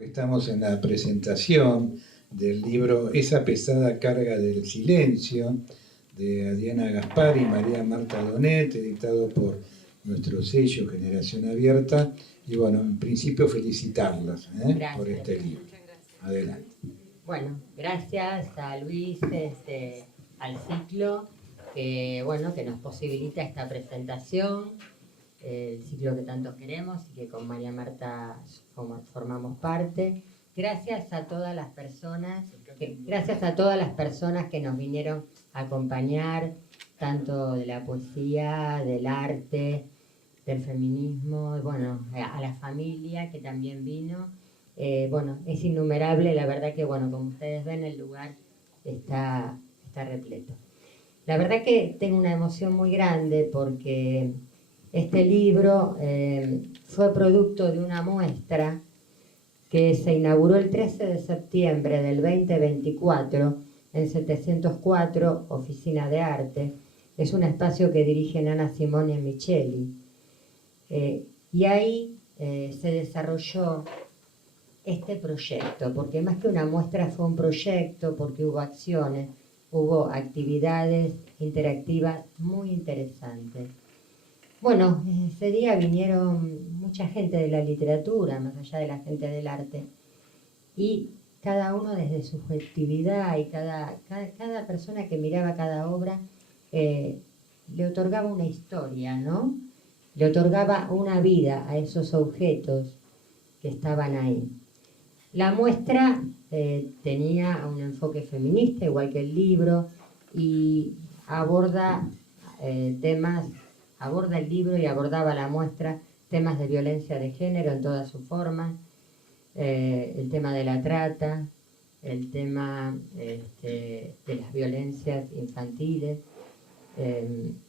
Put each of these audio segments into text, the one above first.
Estamos en la presentación del libro Esa pesada carga del silencio, de Adriana Gaspar y María Marta Donet, editado por nuestro sello Generación Abierta. Y bueno, en principio felicitarlas por este libro. Adelante. Bueno, gracias a Luis, al ciclo, que nos posibilita esta presentación, el ciclo que tanto queremos y que con María Marta formamos parte. Gracias a todas las personas que nos vinieron a acompañar, tanto de la poesía, del arte, del feminismo, bueno, a la familia que también vino. Es innumerable, la verdad que, como ustedes ven, el lugar está repleto. La verdad que tengo una emoción muy grande porque este libro fue producto de una muestra que se inauguró el 13 de septiembre del 2024 en 704, Oficina de Arte. Es un espacio que dirigen Ana Simone Micheli. Y ahí se desarrolló este proyecto, porque más que una muestra fue un proyecto, porque hubo acciones, hubo actividades interactivas muy interesantes. Bueno, ese día vinieron mucha gente de la literatura, más allá de la gente del arte, y cada uno desde su subjetividad y cada persona que miraba cada obra le otorgaba una historia, ¿no? Le otorgaba una vida a esos objetos que estaban ahí. La muestra tenía un enfoque feminista, igual que el libro, y aborda el libro y abordaba la muestra temas de violencia de género en todas sus formas, el tema de la trata, el tema de las violencias infantiles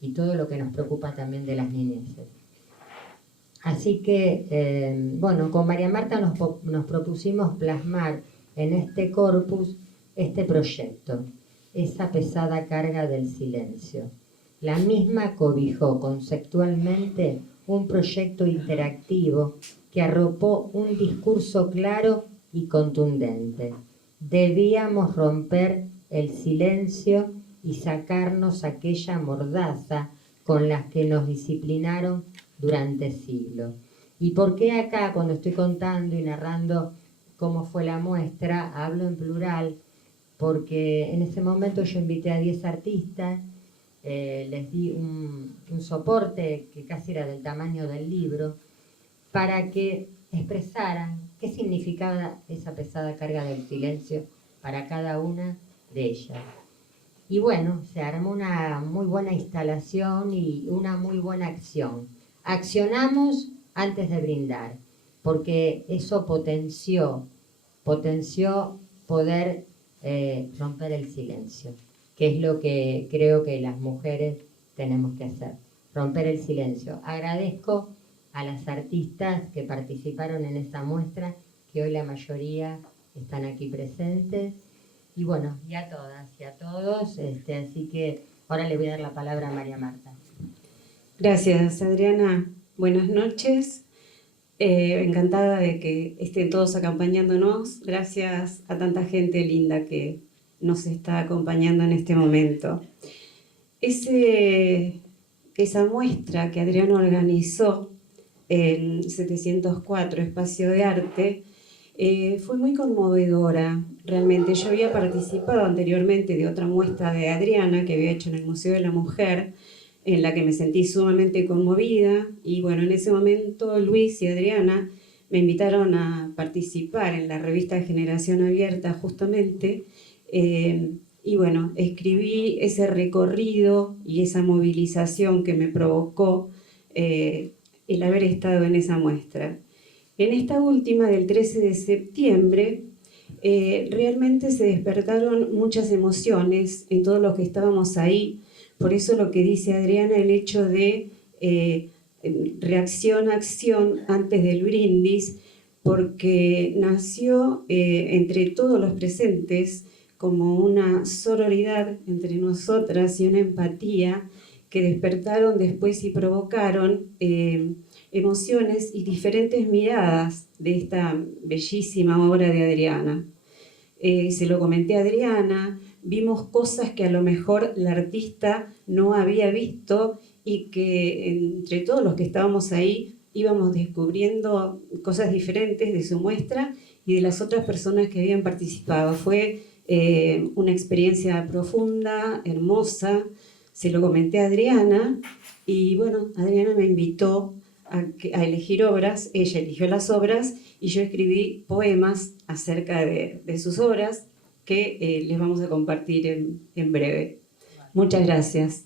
y todo lo que nos preocupa también de las niñeces. Así que, con María Marta nos propusimos plasmar en este corpus este proyecto, esa pesada carga del silencio. La misma cobijó conceptualmente un proyecto interactivo que arropó un discurso claro y contundente. Debíamos romper el silencio y sacarnos aquella mordaza con la que nos disciplinaron durante siglos. ¿Y por qué acá, cuando estoy contando y narrando cómo fue la muestra, hablo en plural? Porque en ese momento yo invité a 10 artistas, les di un soporte que casi era del tamaño del libro, para que expresaran qué significaba esa pesada carga del silencio para cada una de ellas. Y bueno, se armó una muy buena instalación y una muy buena acción. Accionamos antes de brindar, porque eso potenció poder romper el silencio, que es lo que creo que las mujeres tenemos que hacer, romper el silencio. Agradezco a las artistas que participaron en esta muestra, que hoy la mayoría están aquí presentes, y bueno, y a todas y a todos, así que ahora le voy a dar la palabra a María Marta. Gracias, Adriana. Buenas noches. Encantada de que estén todos acompañándonos. Gracias a tanta gente linda que nos está acompañando en este momento. Esa muestra que Adriana organizó en 704, Espacio de Arte, fue muy conmovedora. Realmente yo había participado anteriormente de otra muestra de Adriana que había hecho en el Museo de la Mujer, en la que me sentí sumamente conmovida, y bueno, en ese momento Luis y Adriana me invitaron a participar en la revista Generación Abierta justamente, y bueno, escribí ese recorrido y esa movilización que me provocó el haber estado en esa muestra. En esta última del 13 de septiembre, realmente se despertaron muchas emociones en todos los que estábamos ahí. Por eso lo que dice Adriana, el hecho de reacción a acción antes del brindis, porque nació entre todos los presentes como una sororidad entre nosotras y una empatía que despertaron después y provocaron emociones y diferentes miradas de esta bellísima obra de Adriana. Se lo comenté a Adriana, vimos cosas que a lo mejor la artista no había visto y que entre todos los que estábamos ahí íbamos descubriendo cosas diferentes de su muestra y de las otras personas que habían participado. Fue una experiencia profunda, hermosa. Se lo comenté a Adriana y bueno, Adriana me invitó a elegir obras. Ella eligió las obras y yo escribí poemas acerca de sus obras que les vamos a compartir en breve. Muchas gracias.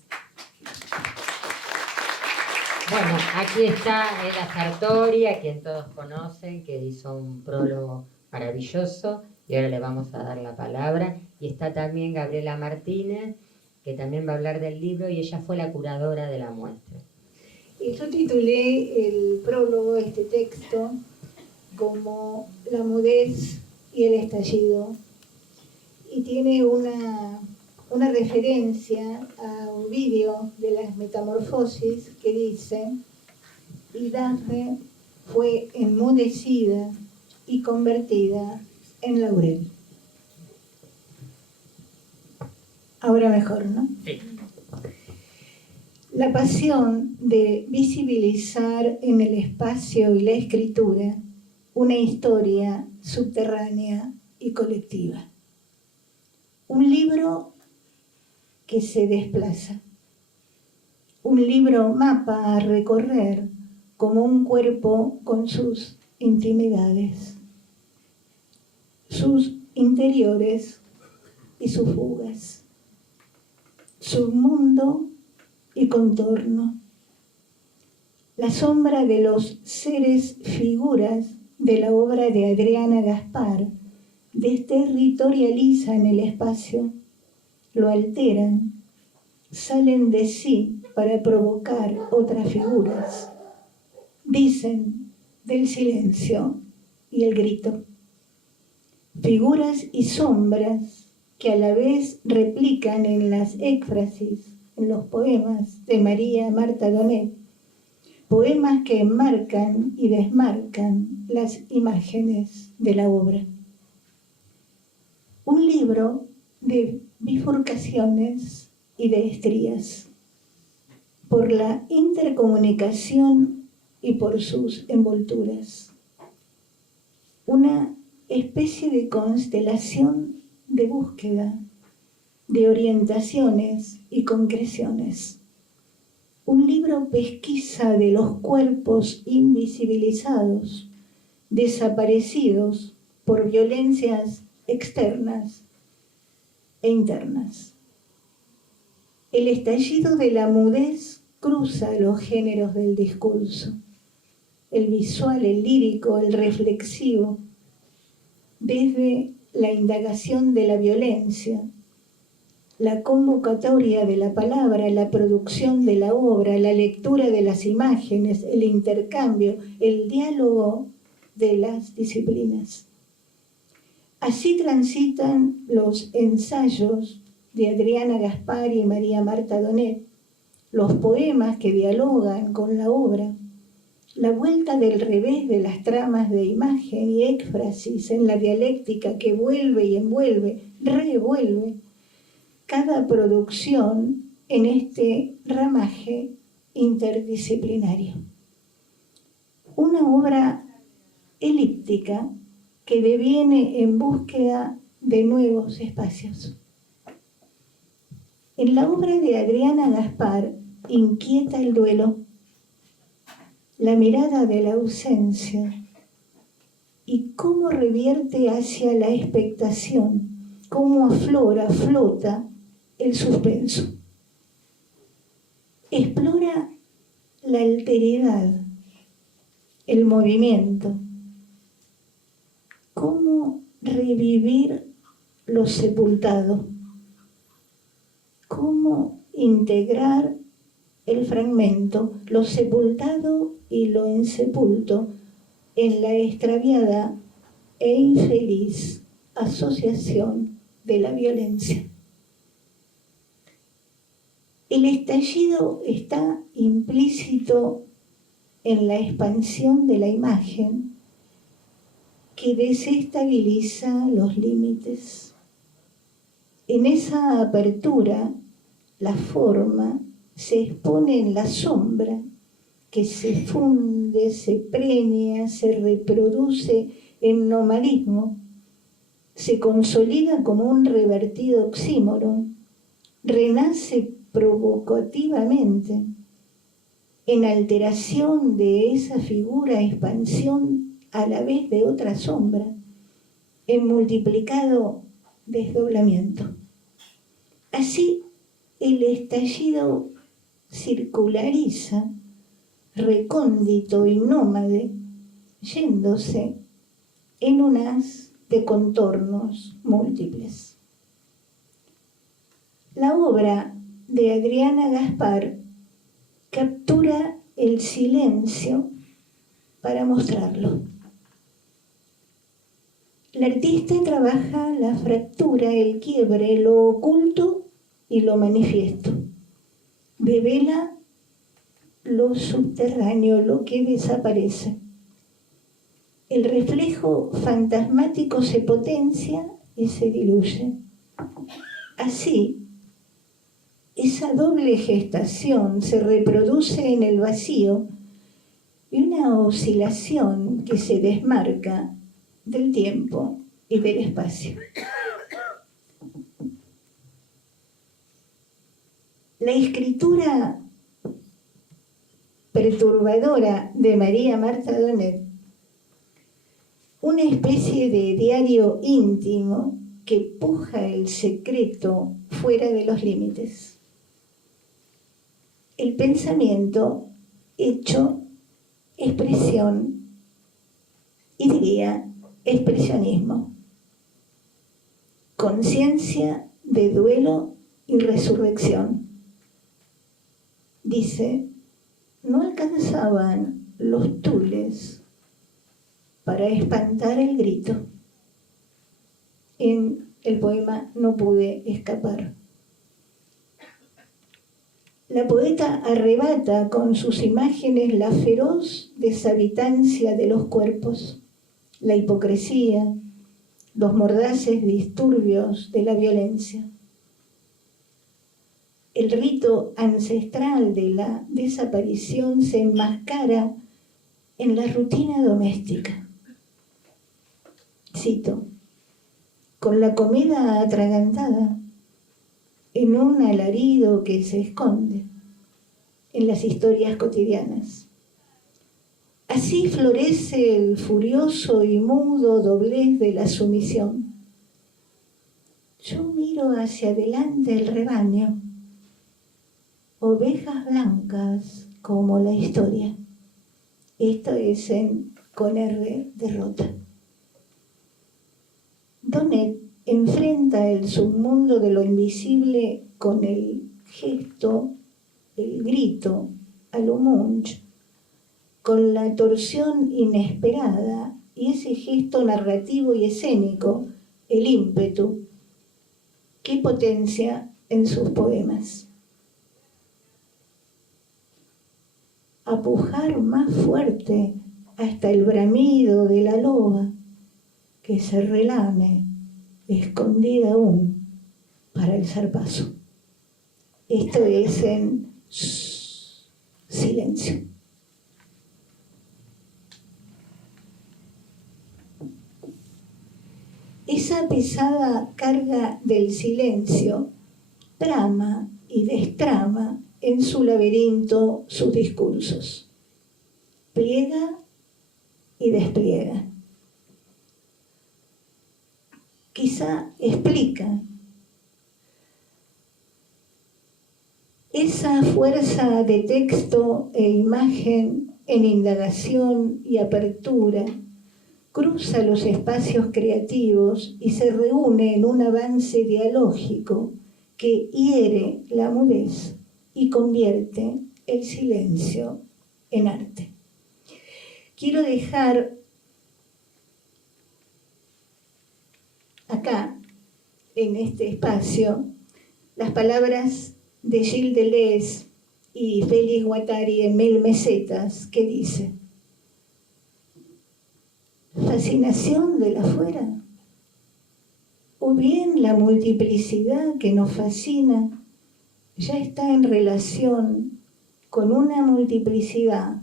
Bueno, aquí está Eda Sartori, a quien todos conocen, que hizo un prólogo maravilloso, y ahora le vamos a dar la palabra. Y está también Gabriela Martínez, que también va a hablar del libro, y ella fue la curadora de la muestra. Y yo titulé el prólogo, este texto, como La mudez y el estallido, y tiene una referencia a Ovidio de las Metamorfosis que dice: y Dafne fue enmudecida y convertida en laurel. Ahora mejor, ¿no? Sí. La pasión de visibilizar en el espacio y la escritura una historia subterránea y colectiva. Un libro que se desplaza. Un libro mapa a recorrer como un cuerpo con sus intimidades, sus interiores y sus fugas, su mundo y contorno. La sombra de los seres figuras de la obra de Adriana Gaspar desterritorializan el espacio, lo alteran, salen de sí para provocar otras figuras. Dicen del silencio y el grito. Figuras y sombras que a la vez replican en las éfrasis, en los poemas de María Marta Donet, poemas que enmarcan y desmarcan las imágenes de la obra. Un libro de bifurcaciones y de estrías, por la intercomunicación y por sus envolturas. Una especie de constelación de búsqueda, de orientaciones y concreciones. Un libro pesquisa de los cuerpos invisibilizados, desaparecidos por violencias externas e internas. El estallido de la mudez cruza los géneros del discurso, el visual, el lírico, el reflexivo, desde la indagación de la violencia, la convocatoria de la palabra, la producción de la obra, la lectura de las imágenes, el intercambio, el diálogo de las disciplinas. Así transitan los ensayos de Adriana Gaspar y María Marta Donet, los poemas que dialogan con la obra, la vuelta del revés de las tramas de imagen y éfrasis en la dialéctica que vuelve y envuelve, revuelve, cada producción en este ramaje interdisciplinario. Una obra elíptica que deviene en búsqueda de nuevos espacios. En la obra de Adriana Gaspar inquieta el duelo, la mirada de la ausencia y cómo revierte hacia la expectación, cómo aflora, flota el suspenso. Explora la alteridad, el movimiento, cómo revivir lo sepultado, cómo integrar el fragmento, lo sepultado y lo insepulto en la extraviada e infeliz asociación de la violencia. El estallido está implícito en la expansión de la imagen que desestabiliza los límites. En esa apertura, la forma se expone en la sombra, que se funde, se preña, se reproduce en nomadismo, se consolida como un revertido oxímoron, renace provocativamente, en alteración de esa figura, expansión a la vez de otra sombra, en multiplicado desdoblamiento. Así, el estallido circulariza, recóndito y nómade, yéndose en un haz de contornos múltiples. La obra de Adriana Gaspar captura el silencio para mostrarlo. La artista trabaja la fractura, el quiebre, lo oculto y lo manifiesto. Devela lo subterráneo, lo que desaparece. El reflejo fantasmático se potencia y se diluye. Así, esa doble gestación se reproduce en el vacío y una oscilación que se desmarca del tiempo y del espacio. La escritura perturbadora de María Marta Donet, una especie de diario íntimo que puja el secreto fuera de los límites. El pensamiento hecho expresión y diría expresionismo. Conciencia de duelo y resurrección. Dice, no alcanzaban los tules para espantar el grito. En el poema No pude escapar. La poeta arrebata con sus imágenes la feroz deshabitancia de los cuerpos, la hipocresía, los mordaces disturbios de la violencia. El rito ancestral de la desaparición se enmascara en la rutina doméstica. Cito, con la comida atragantada, en un alarido que se esconde en las historias cotidianas. Así florece el furioso y mudo doblez de la sumisión. Yo miro hacia adelante el rebaño, ovejas blancas como la historia. Esto es en Con R, derrota. Donet enfrenta el submundo de lo invisible con el gesto, el grito, a lo Munch, con la torsión inesperada y ese gesto narrativo y escénico, el ímpetu, que potencia en sus poemas. Apujar más fuerte hasta el bramido de la loba que se relame, escondida aún, para el zarpazo. Esto es en silencio. Esa pesada carga del silencio trama y destrama en su laberinto sus discursos. Pliega y despliega. Quizá explica esa fuerza de texto e imagen en indagación y apertura cruza los espacios creativos y se reúne en un avance dialógico que hiere la mudez y convierte el silencio en arte. Quiero dejar acá, en este espacio, las palabras de Gilles Deleuze y Félix Guattari en 1000 mesetas, que dice: fascinación del afuera, o bien la multiplicidad que nos fascina ya está en relación con una multiplicidad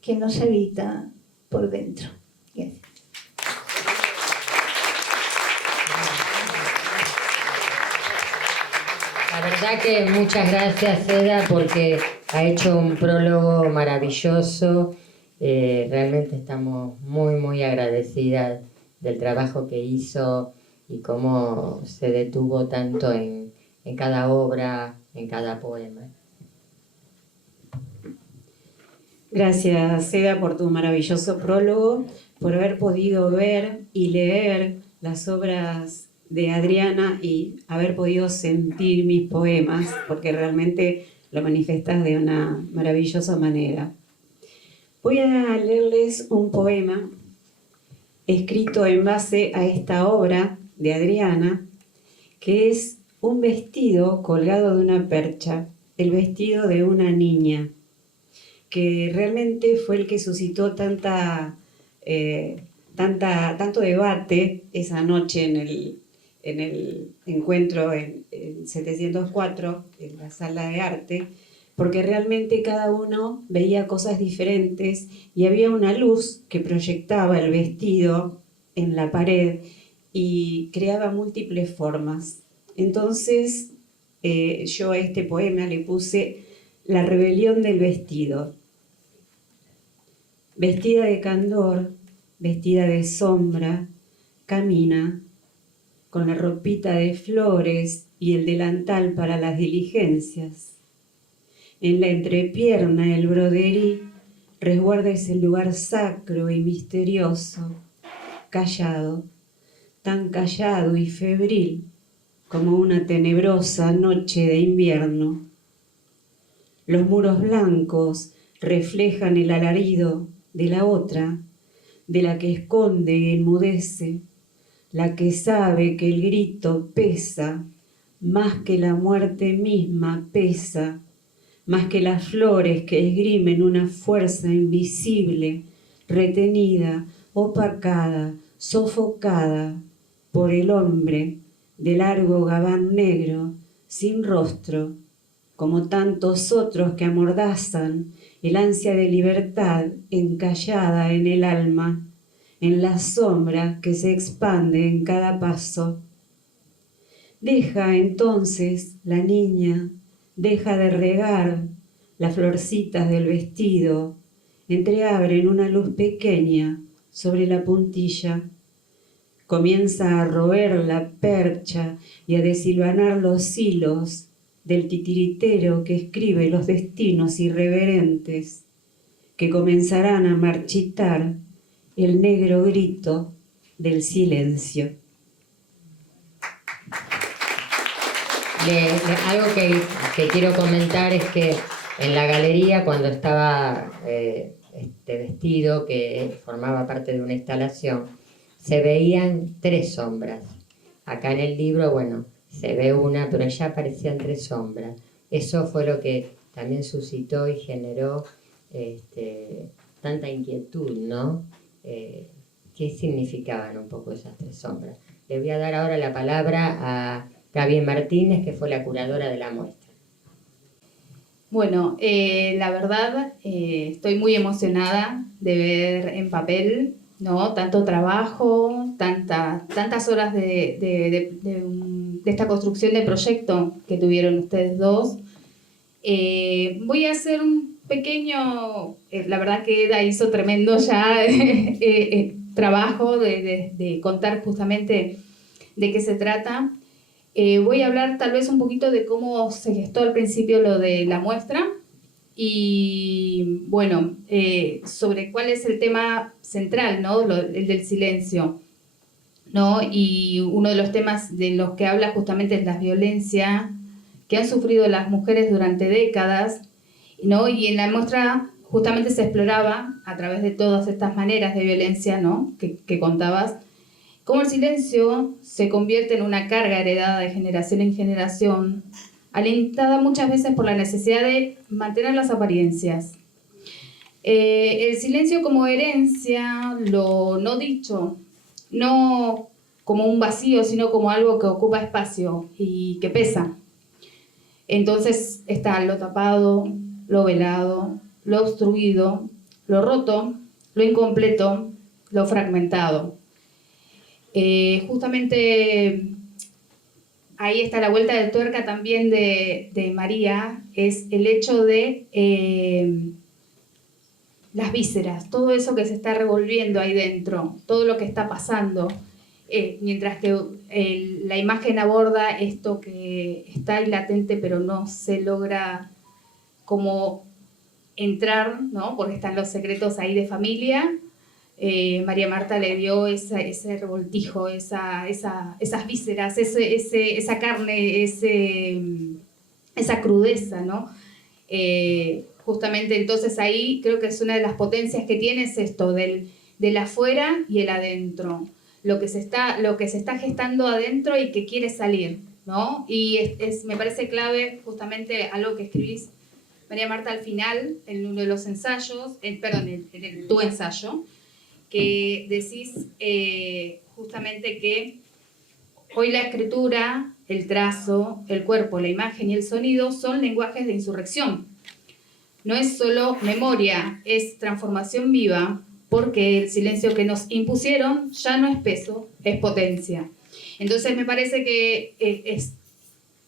que nos habita por dentro. Gracias. La verdad que muchas gracias, Seda, porque ha hecho un prólogo maravilloso. Realmente estamos muy, muy agradecidas del trabajo que hizo y cómo se detuvo tanto en cada obra, en cada poema. Gracias, Seda, por tu maravilloso prólogo, por haber podido ver y leer las obras de Adriana y haber podido sentir mis poemas, porque realmente lo manifestas de una maravillosa manera. Voy a leerles un poema escrito en base a esta obra de Adriana, que es un vestido colgado de una percha, el vestido de una niña, que realmente fue el que suscitó tanto debate esa noche en el encuentro en 704, en la sala de arte, porque realmente cada uno veía cosas diferentes y había una luz que proyectaba el vestido en la pared y creaba múltiples formas. Entonces yo a este poema le puse La rebelión del vestido. Vestida de candor, vestida de sombra, camina con la ropita de flores y el delantal para las diligencias. En la entrepierna el broderí resguarda ese lugar sacro y misterioso, callado, tan callado y febril como una tenebrosa noche de invierno. Los muros blancos reflejan el alarido de la otra, de la que esconde y enmudece, la que sabe que el grito pesa más que la muerte misma pesa, más que las flores que esgrimen una fuerza invisible, retenida, opacada, sofocada por el hombre de largo gabán negro, sin rostro, como tantos otros que amordazan el ansia de libertad encallada en el alma, en la sombra que se expande en cada paso. Deja entonces la niña, deja de regar las florcitas del vestido, entreabren una luz pequeña sobre la puntilla. Comienza a roer la percha y a deshilvanar los hilos del titiritero que escribe los destinos irreverentes, que comenzarán a marchitar el negro grito del silencio. Algo que quiero comentar es que en la galería, cuando estaba este vestido, que formaba parte de una instalación, se veían 3 sombras. Acá en el libro, bueno, se ve una, pero ya aparecían 3 sombras. Eso fue lo que también suscitó y generó tanta inquietud, ¿no? ¿Qué significaban un poco esas 3 sombras? Le voy a dar ahora la palabra a Gaby Martínez, que fue la curadora de la muestra. Bueno, la verdad estoy muy emocionada de ver en papel, ¿no? Tanto trabajo, tantas horas de esta construcción de proyecto que tuvieron ustedes dos. Voy a hacer un pequeño, la verdad que Eda hizo tremendo ya trabajo de contar justamente de qué se trata. Voy a hablar tal vez un poquito de cómo se gestó al principio lo de la muestra y, bueno, sobre cuál es el tema central, ¿no? El del silencio, ¿no? Y uno de los temas de los que habla justamente es la violencia que han sufrido las mujeres durante décadas, ¿no? Y en la muestra justamente se exploraba a través de todas estas maneras de violencia, ¿no? que contabas, cómo el silencio se convierte en una carga heredada de generación en generación alentada muchas veces por la necesidad de mantener las apariencias. El silencio como herencia, lo no dicho, no como un vacío, sino como algo que ocupa espacio y que pesa. Entonces está lo tapado, lo velado, lo obstruido, lo roto, lo incompleto, lo fragmentado. Justamente ahí está la vuelta de tuerca también de María, es el hecho de las vísceras, todo eso que se está revolviendo ahí dentro, todo lo que está pasando, mientras que la imagen aborda esto que está ahí latente pero no se logra como entrar, ¿no? Porque están los secretos ahí de familia. María Marta le dio ese revoltijo, esas vísceras, esa carne, esa crudeza, ¿no? Justamente entonces ahí creo que es una de las potencias que tiene es esto del afuera y el adentro, lo que se está gestando adentro y que quiere salir, ¿no? Y me parece clave justamente algo que escribís, María Marta, al final, en uno de los ensayos, en tu ensayo, que decís justamente que hoy la escritura, el trazo, el cuerpo, la imagen y el sonido son lenguajes de insurrección. No es solo memoria, es transformación viva, porque el silencio que nos impusieron ya no es peso, es potencia. Entonces me parece que es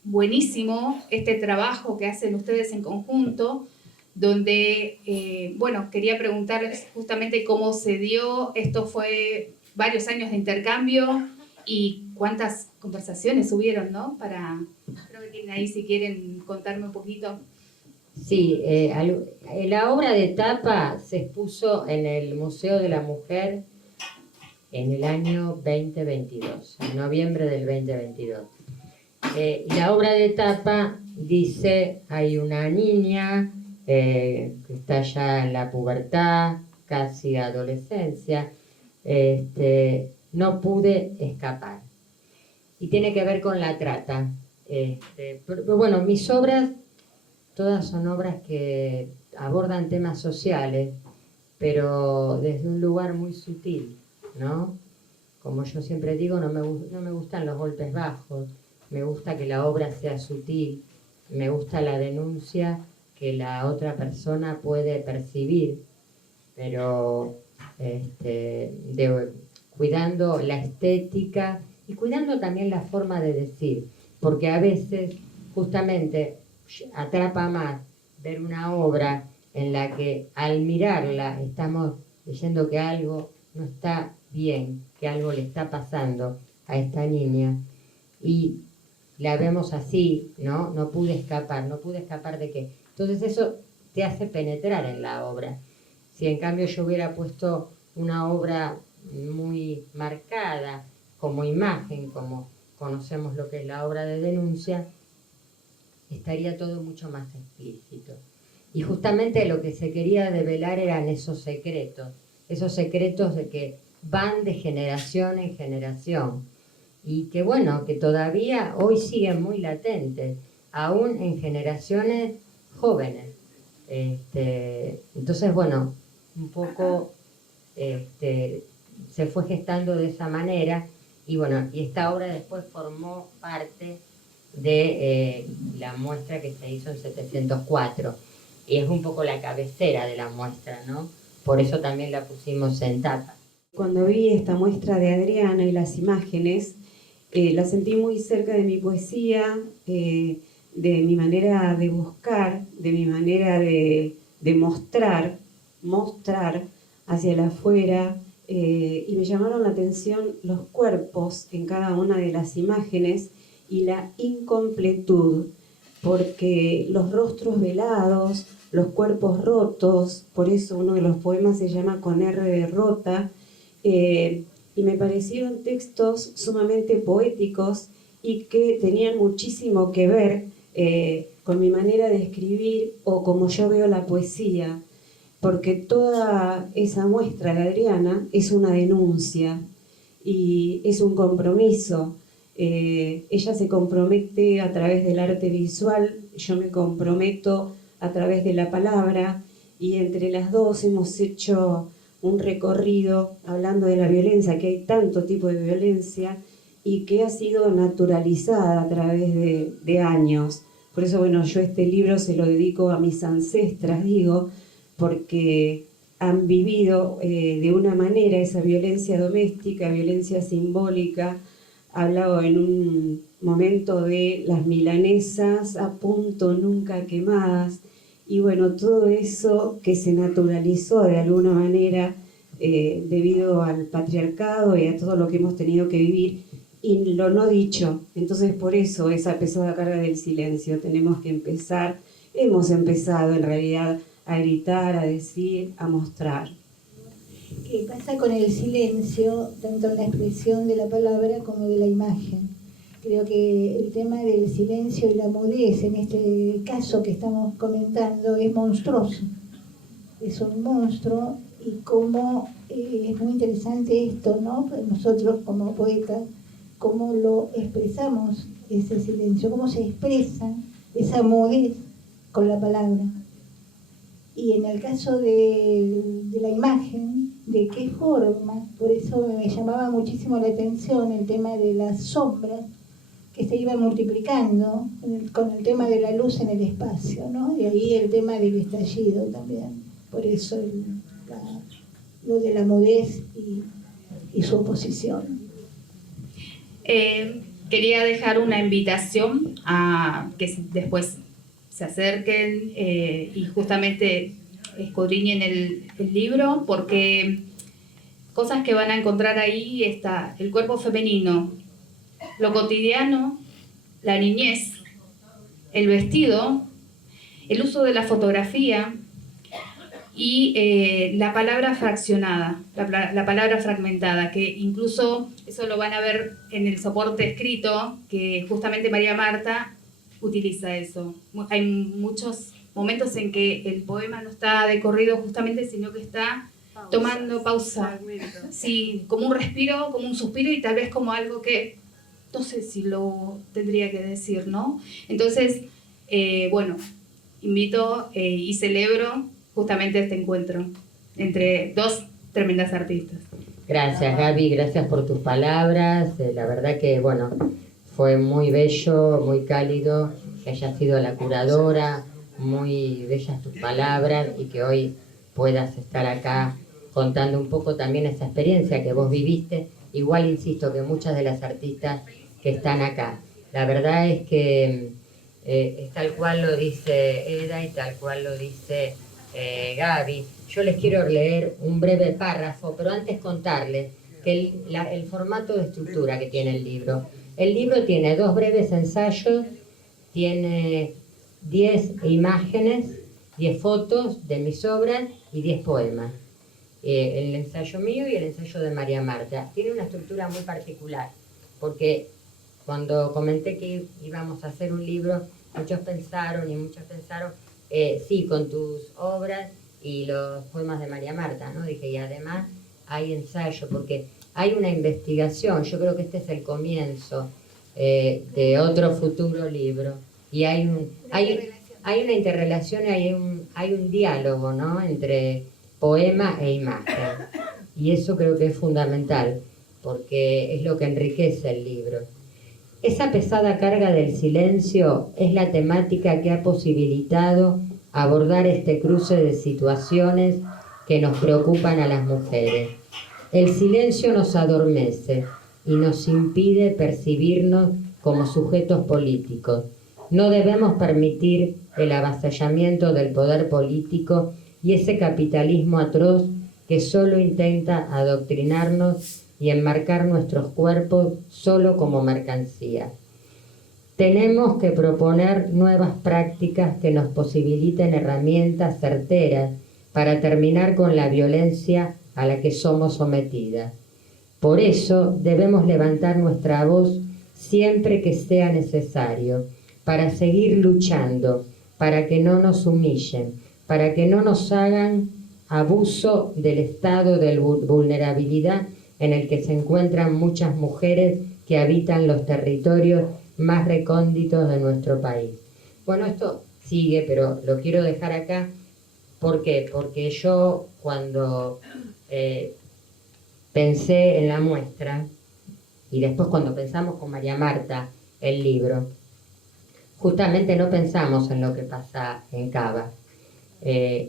buenísimo este trabajo que hacen ustedes en conjunto, donde, bueno, quería preguntarles justamente cómo se dio, esto fue varios años de intercambio y cuántas conversaciones hubieron, ¿no? Creo que tienen ahí si quieren contarme un poquito. Sí, la obra de tapa se expuso en el Museo de la Mujer en el año 2022, en noviembre del 2022. La obra de tapa dice, hay una niña que está ya en la pubertad, casi adolescencia, no pude escapar. Y tiene que ver con la trata. Pero bueno, mis obras, todas son obras que abordan temas sociales, pero desde un lugar muy sutil, ¿no? Como yo siempre digo, no me gustan los golpes bajos, me gusta que la obra sea sutil, me gusta la denuncia que la otra persona puede percibir, pero cuidando la estética y cuidando también la forma de decir, porque a veces justamente atrapa más ver una obra en la que al mirarla estamos leyendo que algo no está bien, que algo le está pasando a esta niña y la vemos así, ¿no? No pude escapar de qué. Entonces eso te hace penetrar en la obra. Si en cambio yo hubiera puesto una obra muy marcada como imagen, como conocemos lo que es la obra de denuncia, estaría todo mucho más explícito. Y justamente lo que se quería develar eran esos secretos de que van de generación en generación y que bueno, que todavía hoy siguen muy latentes, aún en generaciones jóvenes. Entonces, bueno, un poco se fue gestando de esa manera y bueno, y esta obra después formó parte de la muestra que se hizo en 704 y es un poco la cabecera de la muestra, ¿no? Por eso también la pusimos en tapa. Cuando vi esta muestra de Adriana y las imágenes, la sentí muy cerca de mi poesía, de mi manera de buscar, de mi manera de mostrar hacia el afuera, y me llamaron la atención los cuerpos en cada una de las imágenes y la incompletud, porque los rostros velados, los cuerpos rotos, por eso uno de los poemas se llama Con R de rota, y me parecieron textos sumamente poéticos y que tenían muchísimo que ver con mi manera de escribir o como yo veo la poesía, porque toda esa muestra de Adriana es una denuncia y es un compromiso. Ella se compromete a través del arte visual, yo me comprometo a través de la palabra, y entre las dos hemos hecho un recorrido hablando de la violencia, que hay tanto tipo de violencia y que ha sido naturalizada a través de años. Por eso, bueno, yo este libro se lo dedico a mis ancestras, digo, porque han vivido de una manera esa violencia doméstica, violencia simbólica. Hablaba en un momento de las milanesas a punto, nunca quemadas, y bueno, todo eso que se naturalizó de alguna manera debido al patriarcado y a todo lo que hemos tenido que vivir, y lo no dicho. Entonces, por eso esa pesada carga del silencio. Tenemos que empezar, hemos empezado en realidad a gritar, a decir, a mostrar. ¿Qué pasa con el silencio, tanto en la expresión de la palabra como de la imagen? Creo que el tema del silencio y la mudez, en este caso que estamos comentando, es monstruoso. Es un monstruo, y cómo es muy interesante esto, ¿no? Nosotros como poetas, cómo lo expresamos, ese silencio, cómo se expresa esa mudez con la palabra. Y en el caso de la imagen, de qué forma, por eso me llamaba muchísimo la atención el tema de las sombras, que se iban multiplicando con el tema de la luz en el espacio, ¿no? Y ahí el tema del estallido también. Por eso lo de la mudez y su oposición. Quería dejar una invitación a que después se acerquen y justamente escudriñen el libro, porque cosas que van a encontrar ahí está el cuerpo femenino, lo cotidiano, la niñez, el vestido, el uso de la fotografía y la palabra fraccionada, la palabra fragmentada, que incluso eso lo van a ver en el soporte escrito, que justamente María Marta utiliza eso. Hay muchos momentos en que el poema no está de corrido justamente, sino que está tomando pausa. Sí, como un respiro, como un suspiro, y tal vez como algo que no sé si lo tendría que decir, ¿no? Entonces, bueno, invito y celebro justamente este encuentro entre dos tremendas artistas. Gracias, Gaby, gracias por tus palabras. La verdad que, bueno, fue muy bello, muy cálido que hayas sido la curadora, muy bellas tus palabras, y que hoy puedas estar acá contando un poco también esa experiencia que vos viviste. Igual insisto que muchas de las artistas que están acá, la verdad es que es tal cual lo dice Eda y tal cual lo dice Gaby. Yo les quiero leer un breve párrafo, pero antes contarles que el formato de estructura que tiene el libro. El libro tiene 2 breves ensayos, tiene 10 imágenes, 10 fotos de mis obras y 10 poemas. El ensayo mío y el ensayo de María Marta. Tiene una estructura muy particular, porque cuando comenté que íbamos a hacer un libro, muchos pensaron, sí, con tus obras y los poemas de María Marta, ¿no? Dije, y además hay ensayo, porque hay una investigación. Yo creo que este es el comienzo de otro futuro libro, y hay una interrelación, hay un diálogo, ¿no?, entre poema e imagen, y eso creo que es fundamental, porque es lo que enriquece el libro. Esa pesada carga del silencio es la temática que ha posibilitado abordar este cruce de situaciones que nos preocupan a las mujeres. El silencio nos adormece y nos impide percibirnos como sujetos políticos. No debemos permitir el avasallamiento del poder político y ese capitalismo atroz que solo intenta adoctrinarnos y enmarcar nuestros cuerpos solo como mercancía. Tenemos que proponer nuevas prácticas que nos posibiliten herramientas certeras para terminar con la violencia a la que somos sometidas. Por eso debemos levantar nuestra voz siempre que sea necesario, para seguir luchando, para que no nos humillen, para que no nos hagan abuso del estado de vulnerabilidad en el que se encuentran muchas mujeres que habitan los territorios más recónditos de nuestro país. Bueno, esto sigue, pero lo quiero dejar acá. ¿Por qué? Porque yo cuando pensé en la muestra, y después cuando pensamos con María Marta el libro, justamente no pensamos en lo que pasa en Cava,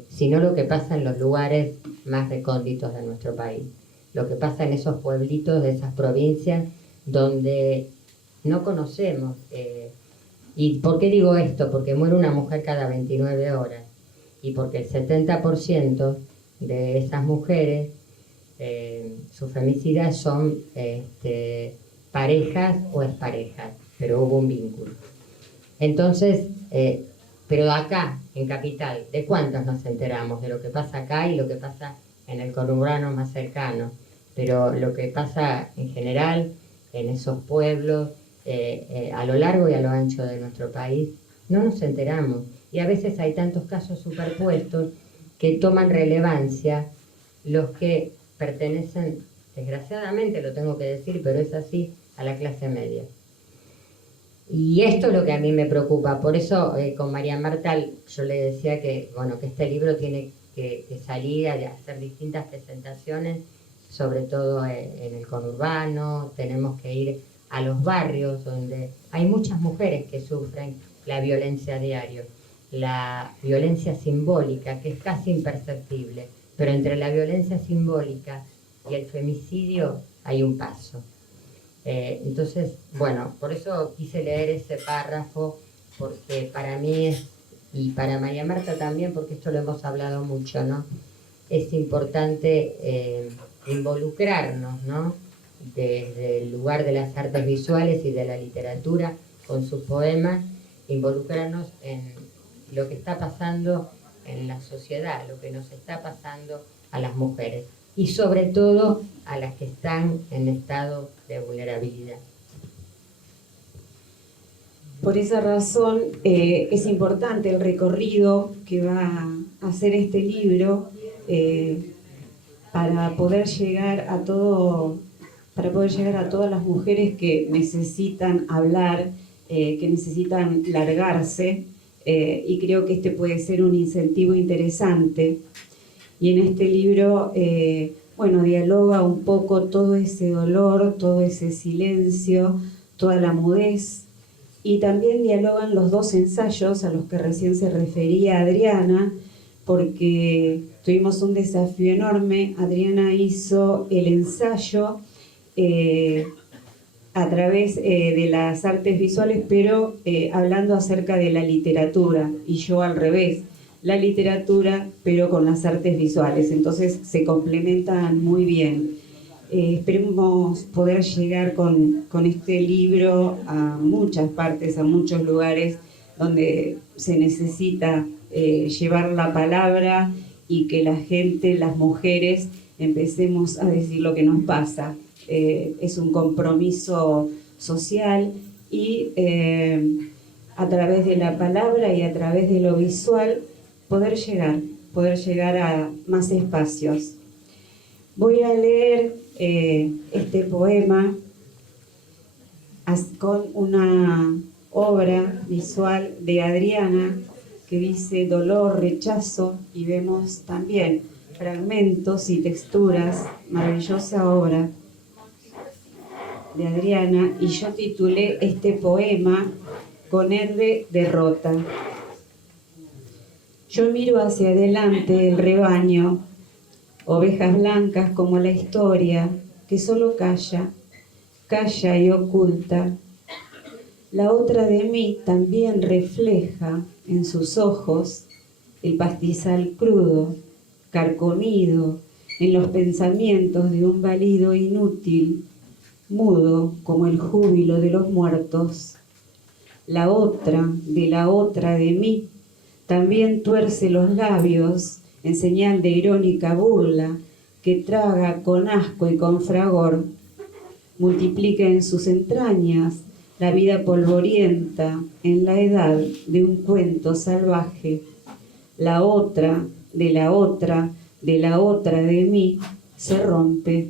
sino lo que pasa en los lugares más recónditos de nuestro país, lo que pasa en esos pueblitos de esas provincias donde no conocemos. ¿Y por qué digo esto? Porque muere una mujer cada 29 horas y porque el 70% de esas mujeres, sus femicidas son parejas o exparejas, pero hubo un vínculo. Entonces, pero acá, en Capital, ¿de cuántos nos enteramos? De lo que pasa acá y lo que pasa en el conurbano más cercano. Pero lo que pasa en general en esos pueblos, a lo largo y a lo ancho de nuestro país, no nos enteramos. Y a veces hay tantos casos superpuestos que toman relevancia los que pertenecen, desgraciadamente lo tengo que decir, pero es así, a la clase media. Y esto es lo que a mí me preocupa. Por eso con María Marta yo le decía que, bueno, que este libro tiene que salir a hacer distintas presentaciones, sobre todo en el conurbano. Tenemos que ir a los barrios donde hay muchas mujeres que sufren la violencia a diario, la violencia simbólica, que es casi imperceptible, pero entre la violencia simbólica y el femicidio hay un paso. Entonces, bueno, por eso quise leer ese párrafo, porque para mí y para María Marta también, porque esto lo hemos hablado mucho, ¿no? Es importante involucrarnos, ¿no? Desde el lugar de las artes visuales y de la literatura, con sus poemas, involucrarnos en lo que está pasando en la sociedad, lo que nos está pasando a las mujeres y sobre todo a las que están en estado de vulnerabilidad. Por esa razón es importante el recorrido que va a hacer este libro para poder llegar a todas las mujeres que necesitan hablar, que necesitan largarse, y creo que este puede ser un incentivo interesante. Y en este libro, bueno, dialoga un poco todo ese dolor, todo ese silencio, toda la mudez, y también dialogan los dos ensayos a los que recién se refería Adriana, porque tuvimos un desafío enorme. Adriana hizo el ensayo a través de las artes visuales, pero hablando acerca de la literatura, y yo al revés, la literatura, pero con las artes visuales. Entonces se complementan muy bien. Esperemos poder llegar con este libro a muchas partes, a muchos lugares donde se necesita llevar la palabra y que la gente, las mujeres, empecemos a decir lo que nos pasa. Es un compromiso social y a través de la palabra y a través de lo visual poder llegar a más espacios. Voy a leer este poema con una obra visual de Adriana que dice dolor, rechazo, y vemos también fragmentos y texturas, maravillosa obra de Adriana, y yo titulé este poema Con R derrota. Yo miro hacia adelante el rebaño, ovejas blancas como la historia, que solo calla, calla y oculta. La otra de mí también refleja en sus ojos el pastizal crudo, carcomido, en los pensamientos de un balido inútil, mudo como el júbilo de los muertos. La otra de mí también tuerce los labios en señal de irónica burla, que traga con asco y con fragor. Multiplica en sus entrañas la vida polvorienta en la edad de un cuento salvaje. La otra de mí se rompe,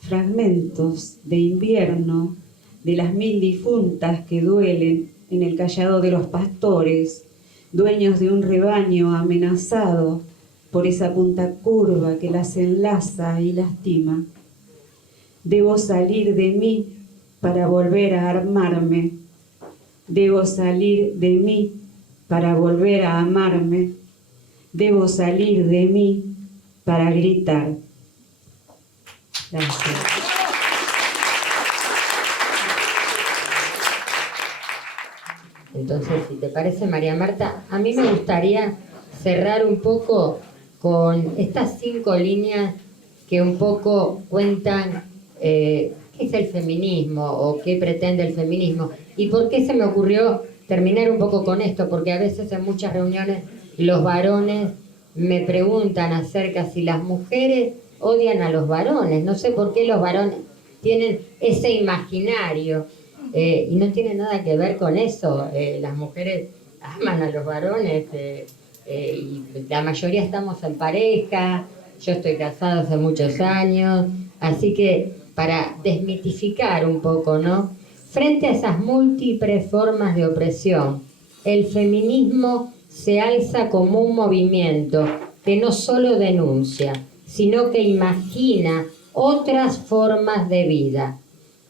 fragmentos de invierno, de las 1000 difuntas que duelen en el cayado de los pastores, dueños de un rebaño amenazado por esa punta curva que las enlaza y lastima. Debo salir de mí para volver a armarme. Debo salir de mí para volver a amarme. Debo salir de mí para gritar. Gracias. Entonces, si te parece, María Marta, a mí me gustaría cerrar un poco con estas 5 líneas que un poco cuentan qué es el feminismo o qué pretende el feminismo. ¿Y por qué se me ocurrió terminar un poco con esto? Porque a veces en muchas reuniones los varones me preguntan acerca si las mujeres odian a los varones. No sé por qué los varones tienen ese imaginario. Y no tiene nada que ver con eso. Las mujeres aman a los varones y la mayoría estamos en pareja. Yo estoy casada hace muchos años, así que para desmitificar un poco, ¿no? Frente a esas múltiples formas de opresión, el feminismo se alza como un movimiento que no solo denuncia, sino que imagina otras formas de vida.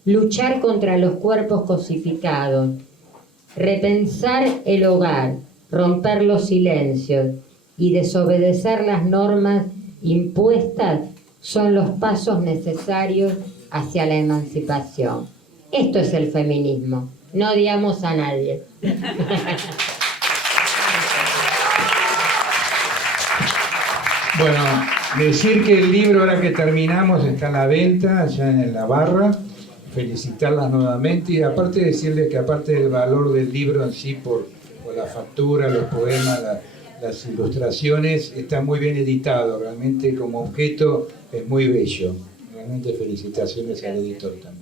Luchar contra los cuerpos cosificados, repensar el hogar, romper los silencios y desobedecer las normas impuestas son los pasos necesarios hacia la emancipación. Esto es el feminismo. No odiamos a nadie. Bueno, decir que el libro, ahora que terminamos, está a la venta allá en la barra. Felicitarlas nuevamente y aparte decirles que aparte del valor del libro en sí por la factura, los poemas, las ilustraciones, está muy bien editado, realmente como objeto es muy bello. Realmente felicitaciones al editor también.